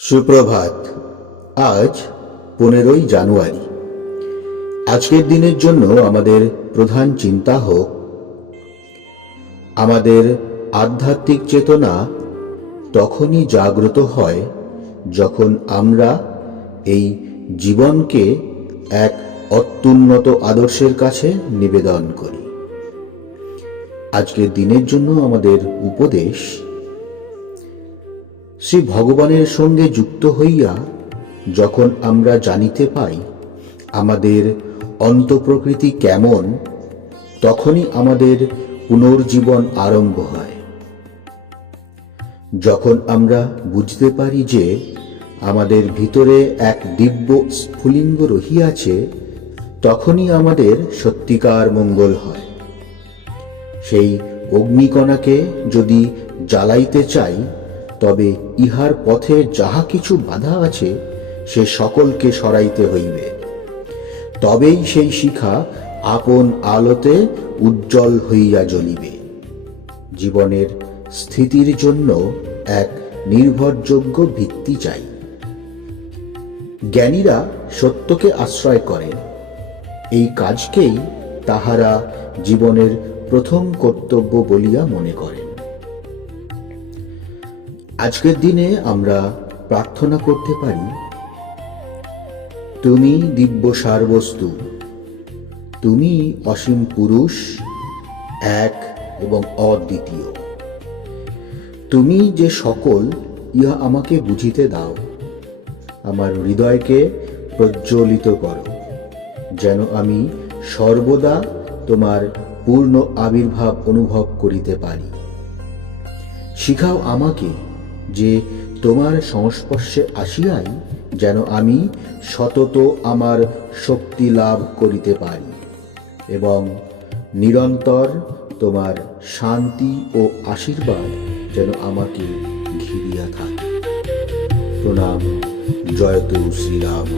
সুপ্রভাত। আজ 15ই জানুয়ারি। আজকের দিনের জন্য আমাদের প্রধান চিন্তা হোক আমাদের আধ্যাত্মিক চেতনা তখনই জাগ্রত হয় যখন আমরা এই জীবনকে এক অত্যুন্নত আদর্শের কাছে নিবেদন করি। আজকের দিনের জন্য আমাদের উপদেশ, শ্রী ভগবানের সঙ্গে যুক্ত হইয়া যখন আমরা জানিতে পাই আমাদের অন্তঃপ্রকৃতি কেমন, তখনই আমাদের পুনর্জীবন আরম্ভ হয়। যখন আমরা বুঝতে পারি যে আমাদের ভিতরে এক দিব্য স্ফুলিঙ্গ রহিয়াছে, তখনই আমাদের সত্যিকার মঙ্গল হয়। সেই অগ্নিকণাকে যদি জ্বালাইতে চাই, তবে ইহার পথে যাহা কিছু বাধা আছে সে সকলকে সরাইতে হইবে। তবেই সেই শিখা আপন আলোতে উজ্জ্বল হইয়া জ্বলিবে। জীবনের স্থিতির জন্য এক নির্ভরযোগ্য ভিত্তি চাই। জ্ঞানীরা সত্যকে আশ্রয় করেন। এই কাজকেই তাহারা জীবনের প্রথম কর্তব্য বলিয়া মনে করেন। আজকের দিনে আমরা প্রার্থনা করতে পারি, তুমি দিব্য সারবস্তু, তুমি অসীম পুরুষ, এক এবং অদ্বিতীয়। তুমি যে সকল, ইহা আমাকে বুঝিতে দাও। আমার হৃদয়কে প্রজ্বলিত করো, যেন আমি সর্বদা তোমার পূর্ণ আবির্ভাব অনুভব করিতে পারি। শিখাও আমাকে যে তোমার সংস্পর্শে আসিয়াই যেন আমি সতত আমার শক্তি লাভ করিতে পারি এবং নিরন্তর তোমার শান্তি ও আশীর্বাদ যেন আমাকে ঘিরিয়া থাকে। প্রণাম। জয়তু শ্রীরাম।